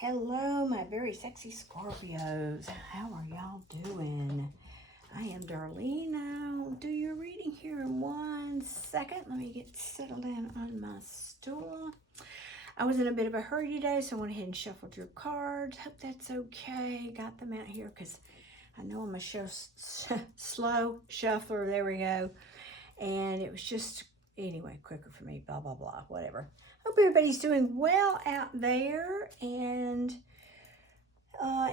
Hello, my very sexy Scorpios. How are y'all doing? I am Darlene. I'll do your reading here in 1 second. Let me get settled in on my stool. I was in a bit of a hurry today, so I went ahead and shuffled your cards. Hope that's okay. Got them out here because I know I'm a slow shuffler. There we go. And it was just, anyway, quicker for me, blah, blah, blah, whatever. Hope everybody's doing well out there and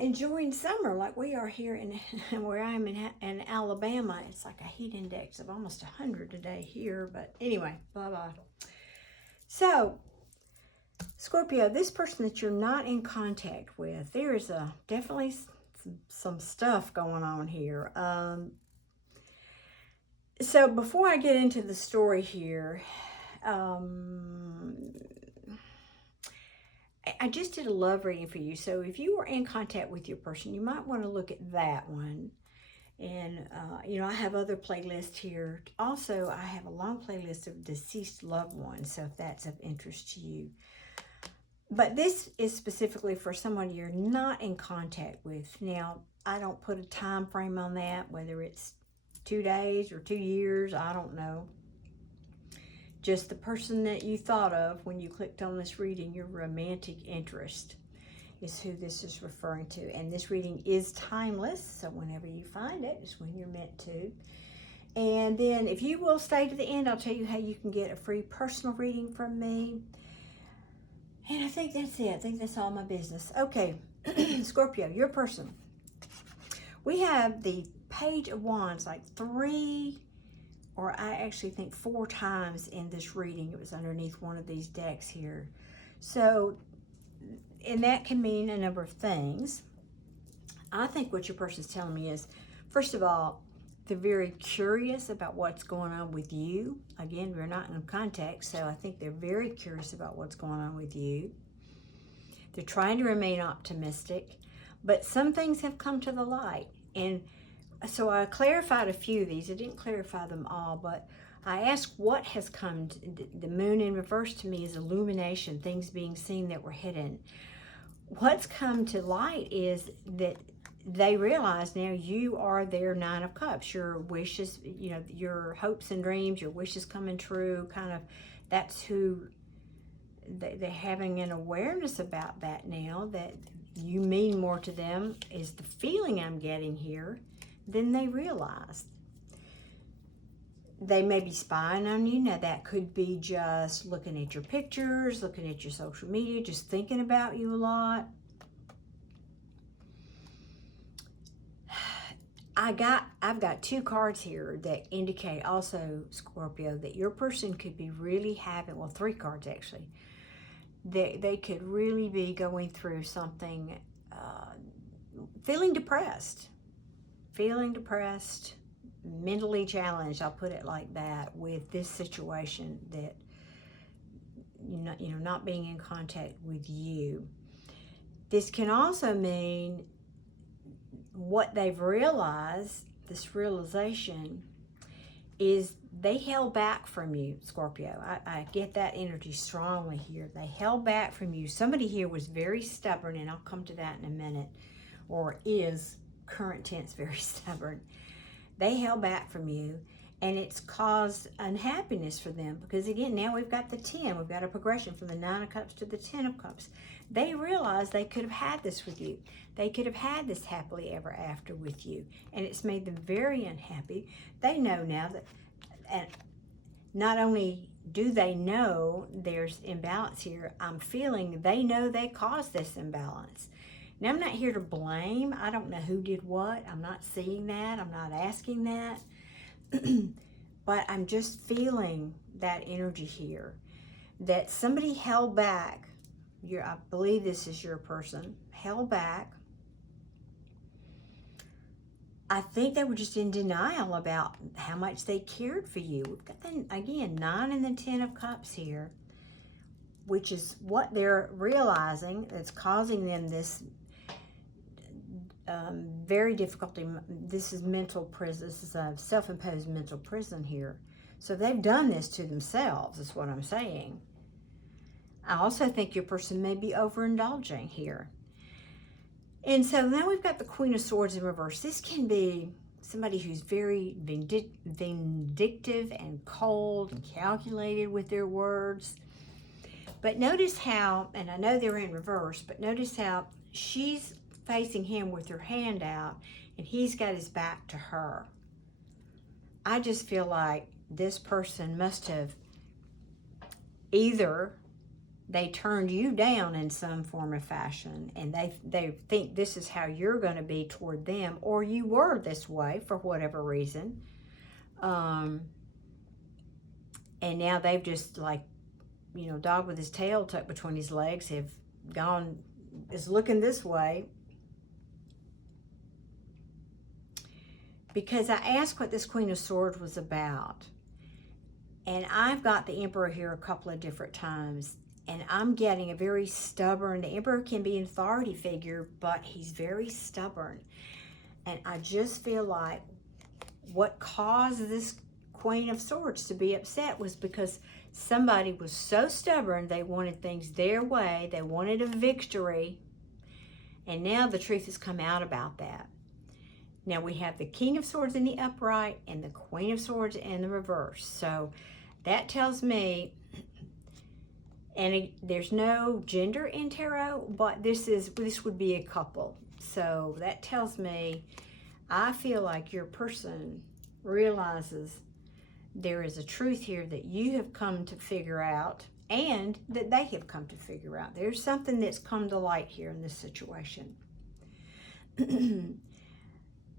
enjoying summer like we are here in where I'm in Alabama. It's like a heat index of almost 100 today here, but anyway, blah, blah. So, Scorpio, this person that you're not in contact with, there is definitely some stuff going on here. So before I get into the story here, I just did a love reading for you. So if you were in contact with your person, you might want to look at that one. And, I have other playlists here. Also, I have a long playlist of deceased loved ones. So if that's of interest to you. But this is specifically for someone you're not in contact with. Now, I don't put a time frame on that, whether it's 2 days or 2 years, I don't know. Just the person that you thought of when you clicked on this reading, your romantic interest is who this is referring to. And this reading is timeless, so whenever you find it is when you're meant to. And then if you will stay to the end, I'll tell you how you can get a free personal reading from me. And I think that's it. I think that's all my business. Okay, Scorpio, your person. We have the Page of Wands like 3, or I actually think 4 times in this reading. It was underneath one of these decks here. So, and that can mean a number of things. I think what your person's telling me is, first of all, they're very curious about what's going on with you. Again, we're not in contact, so I think they're very curious about what's going on with you. They're trying to remain optimistic, but some things have come to the light. And so I clarified a few of these. I didn't clarify them all, but I asked what has come. The moon in reverse to me is illumination, things being seen that were hidden. What's come to light is that they realize now you are their 9 of Cups. Your wishes, your hopes and dreams, your wishes coming true, kind of, that's who they're having an awareness about that now, that you mean more to them, is the feeling I'm getting here, than they realized. They may be spying on you. Now that could be just looking at your pictures, looking at your social media, just thinking about you a lot. I've got 2 cards here that indicate also, Scorpio, that your person could be really having, well, 3 cards actually. They could really be going through something, feeling depressed, mentally challenged, I'll put it like that, with this situation that, not being in contact with you. This can also mean what they've realized, this realization, is they held back from you, Scorpio. I get that energy strongly here. They held back from you. Somebody here was very stubborn, and I'll come to that in a minute, or is, current tense, very stubborn. They held back from you, and it's caused unhappiness for them, because again, now we've got the 10. We've got a progression from the 9 of Cups to the 10 of Cups. They realized they could have had this with you. They could have had this happily ever after with you, and it's made them very unhappy. They know now that, and not only do they know there's imbalance here, I'm feeling they know they caused this imbalance. Now, I'm not here to blame. I don't know who did what. I'm not seeing that. I'm not asking that. But I'm just feeling that energy here, that somebody held back. I believe this is your person, held back. I think they were just in denial about how much they cared for you. We've got, again, 9 and the 10 of Cups here, which is what they're realizing that's causing them this very difficulty. This is mental prison. This is a self-imposed mental prison here. So they've done this to themselves, is what I'm saying. I also think your person may be overindulging here. And so now we've got the Queen of Swords in reverse. This can be somebody who's very vindictive and cold and calculated with their words. But notice how, and I know they're in reverse, but notice how she's facing him with her hand out and he's got his back to her. I just feel like this person must have either they turned you down in some form of fashion and they think this is how you're going to be toward them, or you were this way for whatever reason. And now they've just, like, you know, dog with his tail tucked between his legs, have gone, is looking this way. Because I asked what this Queen of Swords was about. And I've got the Emperor here a couple of different times. And I'm getting a very stubborn, the Emperor can be an authority figure, but he's very stubborn. And I just feel like what caused this Queen of Swords to be upset was because somebody was so stubborn, they wanted things their way, they wanted a victory, and now the truth has come out about that. Now we have the King of Swords in the upright and the Queen of Swords in the reverse. So that tells me, and there's no gender in tarot, but this would be a couple. So that tells me, I feel like your person realizes there is a truth here that you have come to figure out and that they have come to figure out. There's something that's come to light here in this situation.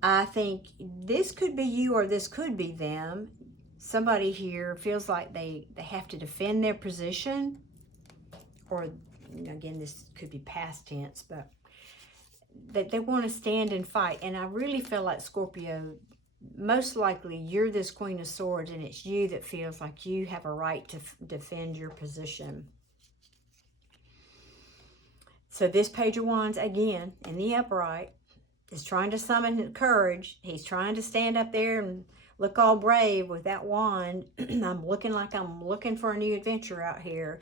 I think this could be you or this could be them. Somebody here feels like they have to defend their position, or, you know, again, this could be past tense, but that they want to stand and fight. And I really feel like, Scorpio, most likely you're this Queen of Swords and it's you that feels like you have a right to defend your position. So this Page of Wands, again, in the upright, is trying to summon courage. He's trying to stand up there and look all brave with that wand. I'm looking like I'm looking for a new adventure out here.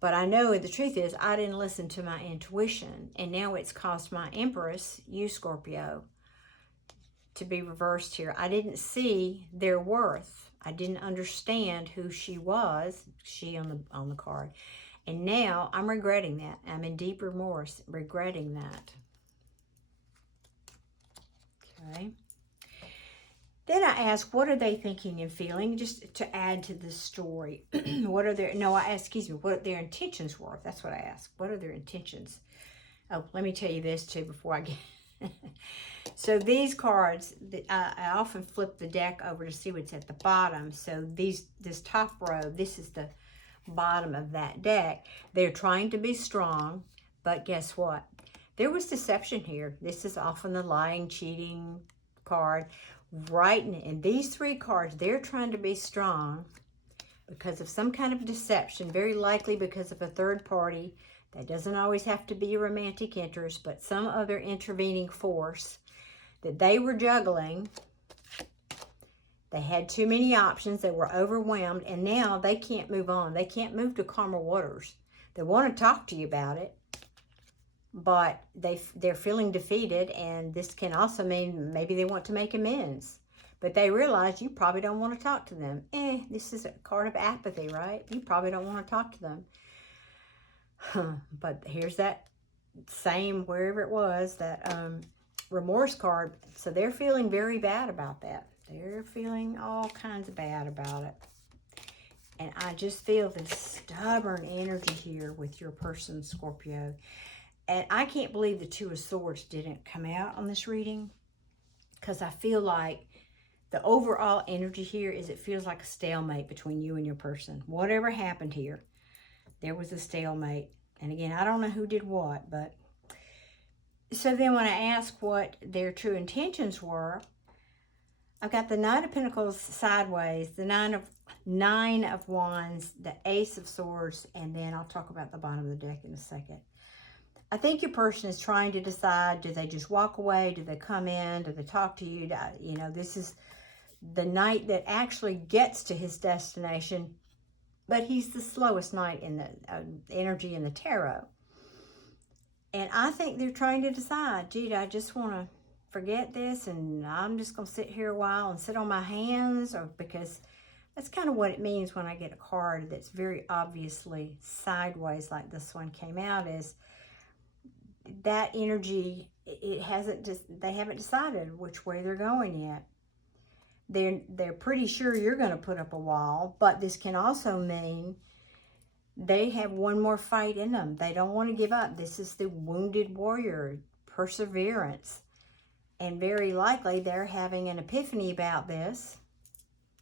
But I know the truth is I didn't listen to my intuition. And now it's caused my Empress, you Scorpio, to be reversed here. I didn't see their worth. I didn't understand who she was, she on the card. And now I'm regretting that. I'm in deep remorse, regretting that. Okay. Then I ask, what are they thinking and feeling? Just to add to this story. What are their, no, I asked, excuse me, what their intentions were. That's what I asked. What are their intentions? Oh, let me tell you this too before I get... So these cards, I often flip the deck over to see what's at the bottom. So this top row, this is the bottom of that deck. They're trying to be strong, but guess what? There was deception here. This is often the lying, cheating card. Right in these three cards, they're trying to be strong because of some kind of deception, very likely because of a third party. That doesn't always have to be a romantic interest, but some other intervening force that they were juggling. They had too many options. They were overwhelmed, and now they can't move on. They can't move to calmer waters. They want to talk to you about it, but they're feeling defeated, and this can also mean maybe they want to make amends. But they realize you probably don't want to talk to them. This is a card of apathy, right? You probably don't want to talk to them. But here's that same, wherever it was, that remorse card. So they're feeling very bad about that. They're feeling all kinds of bad about it. And I just feel this stubborn energy here with your person, Scorpio. And I can't believe the Two of Swords didn't come out on this reading, because I feel like the overall energy here is it feels like a stalemate between you and your person. Whatever happened here, there was a stalemate. And again, I don't know who did what, but so then when I ask what their true intentions were, I've got the Knight of Pentacles sideways, the Nine of Wands, the Ace of Swords, and then I'll talk about the bottom of the deck in a second. I think your person is trying to decide, do they just walk away? Do they come in? Do they talk to you? You know, this is the knight that actually gets to his destination but he's the slowest knight in the energy in the tarot. And I think they're trying to decide, gee, I just want to forget this and I'm just going to sit here a while and sit on my hands, or because that's kind of what it means when I get a card that's very obviously sideways like this one came out, is that energy, they haven't decided which way they're going yet. They're pretty sure you're going to put up a wall, but this can also mean they have one more fight in them. They don't want to give up. This is the wounded warrior, perseverance. And very likely they're having an epiphany about this.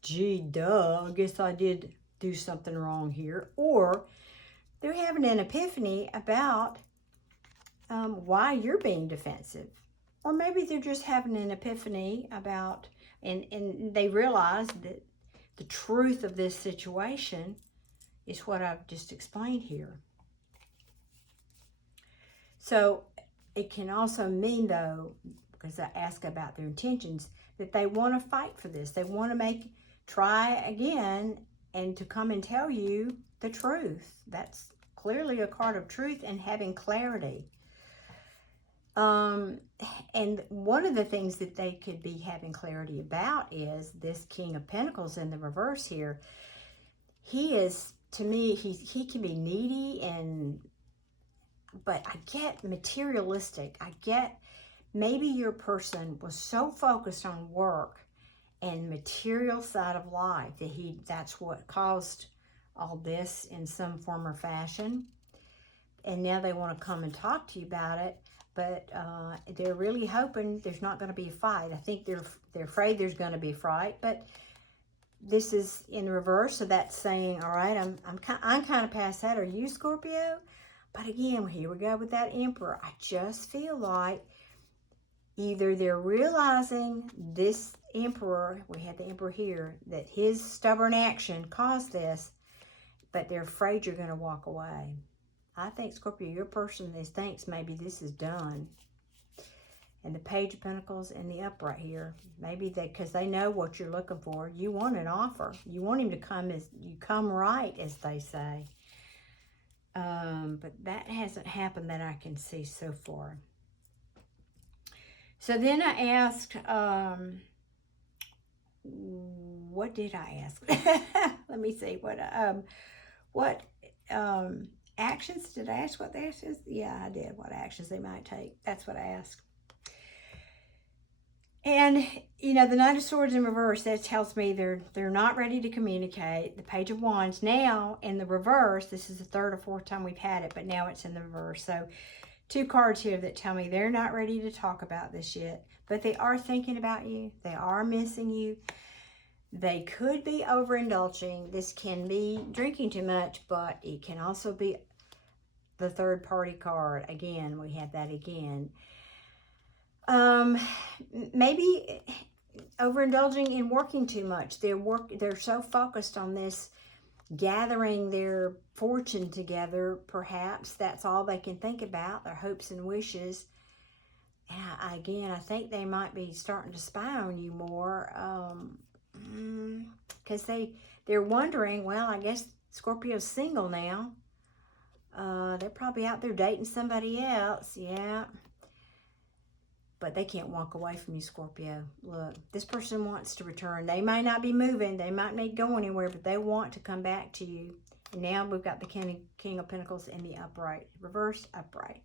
Gee, duh, I guess I did do something wrong here. Or they're having an epiphany about why you're being defensive. Or maybe they're just having an epiphany about, and they realize that the truth of this situation is what I've just explained here. So it can also mean, though, because I ask about their intentions, that they want to fight for this. They want to try again and to come and tell you the truth. That's clearly a card of truth and having clarity. And one of the things that they could be having clarity about is this King of Pentacles in the reverse here. He is, to me, he can be needy, but I get materialistic. I get maybe your person was so focused on work and material side of life that that's what caused all this in some form or fashion. And now they want to come and talk to you about it, but they're really hoping there's not going to be a fight. I think they're afraid there's going to be a fight, but this is in reverse, so that's saying, all right, I'm kind of past that. Are you, Scorpio? But again, here we go with that Emperor. I just feel like either they're realizing this Emperor, we had the Emperor here, that his stubborn action caused this, but they're afraid you're going to walk away. I think, Scorpio, your person thinks maybe this is done. And the Page of Pentacles and the upright here. Maybe because they know what you're looking for. You want an offer. You want him to come right, as they say. But that hasn't happened that I can see so far. So then I asked, what did I ask? Let me see. What actions did I ask? What the actions? Yeah, I did. What actions they might take. That's what I asked. And, you know, the Knight of Swords in reverse, that tells me they're not ready to communicate. The Page of Wands now in the reverse, this is the third or fourth time we've had it, but now it's in the reverse. So 2 cards here that tell me they're not ready to talk about this yet, but they are thinking about you. They are missing you. They could be overindulging. This can be drinking too much, but it can also be the third party card. Again, we have that again. Maybe overindulging in working too much. They're so focused on this, gathering their fortune together. Perhaps that's all they can think about, their hopes and wishes. And again, I think they might be starting to spy on you more, because they're wondering, well, I guess Scorpio's single now. They're probably out there dating somebody else. Yeah. But they can't walk away from you, Scorpio. Look, this person wants to return. They might not be moving. They might not go anywhere, but they want to come back to you. And now we've got the King of Pentacles in the upright. Reverse upright.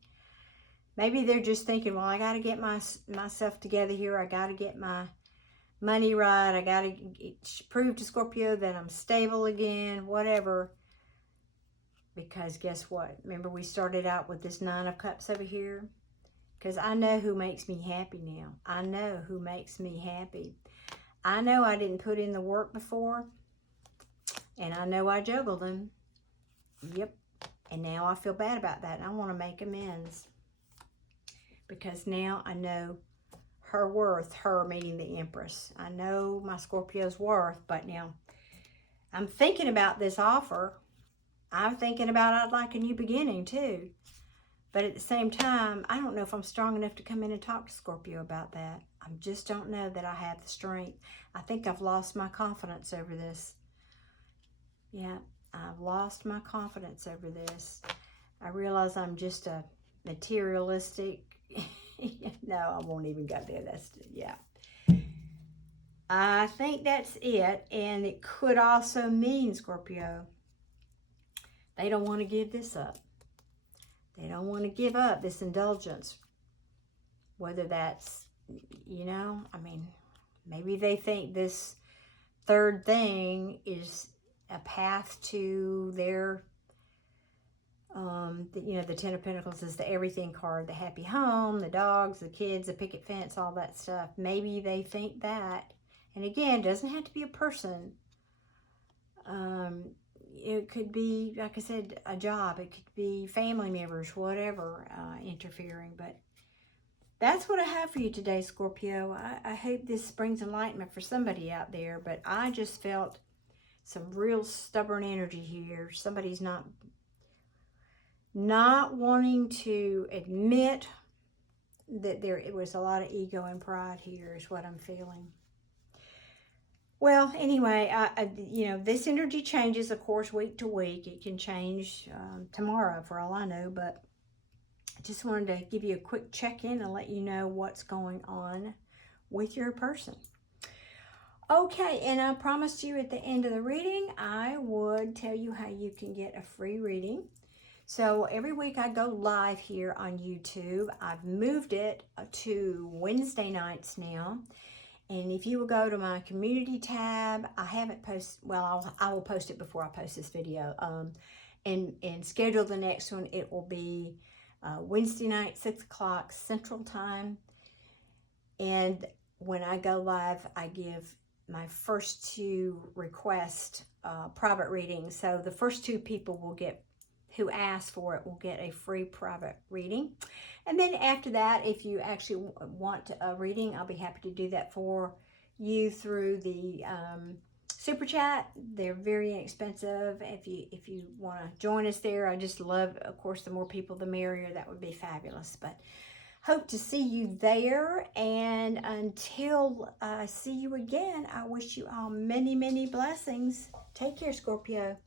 Maybe they're just thinking, well, I got to get myself together here. I got to get my money right. I got to prove to Scorpio that I'm stable again, whatever. Because guess what? Remember we started out with this 9 of Cups over here? Because I know who makes me happy now. I know who makes me happy. I know I didn't put in the work before. And I know I juggled them. Yep. And now I feel bad about that. And I want to make amends. Because now I know her worth. Her meaning the Empress. I know my Scorpio's worth. But now I'm thinking about this offer. I'm thinking about I'd like a new beginning too. But at the same time, I don't know if I'm strong enough to come in and talk to Scorpio about that. I just don't know that I have the strength. I think I've lost my confidence over this. Yeah. I've lost my confidence over this. I realize I'm just a materialistic. No, I won't even go there. That's, yeah. I think that's it. And it could also mean, Scorpio, they don't want to give this up. They don't want to give up this indulgence. Whether that's, you know, I mean, maybe they think this third thing is a path to their, you know, the Ten of Pentacles is the everything card, the happy home, the dogs, the kids, the picket fence, all that stuff. Maybe they think that. And again, it doesn't have to be a person. It could be, like I said, a job. It could be family members, whatever, interfering. But that's what I have for you today, Scorpio. I hope this brings enlightenment for somebody out there. But I just felt some real stubborn energy here. Somebody's not wanting to admit that it was a lot of ego and pride here is what I'm feeling. Well, anyway, you know, this energy changes, of course, week to week. It can change tomorrow for all I know, but I just wanted to give you a quick check-in and let you know what's going on with your person. Okay, and I promised you at the end of the reading, I would tell you how you can get a free reading. So every week I go live here on YouTube. I've moved it to Wednesday nights now. And if you will go to my community tab, I haven't posted, well, I will post it before I post this video. And schedule the next one. It will be Wednesday night, 6 o'clock Central Time. And when I go live, I give my first 2 request private readings. So the first 2 people will get, who ask for it, will get a free private reading. And then after that, if you actually want a reading, I'll be happy to do that for you through the Super Chat. They're very inexpensive. If you want to join us there, I just love, of course, the more people, the merrier. That would be fabulous. But hope to see you there. And until I see you again, I wish you all many, many blessings. Take care, Scorpio.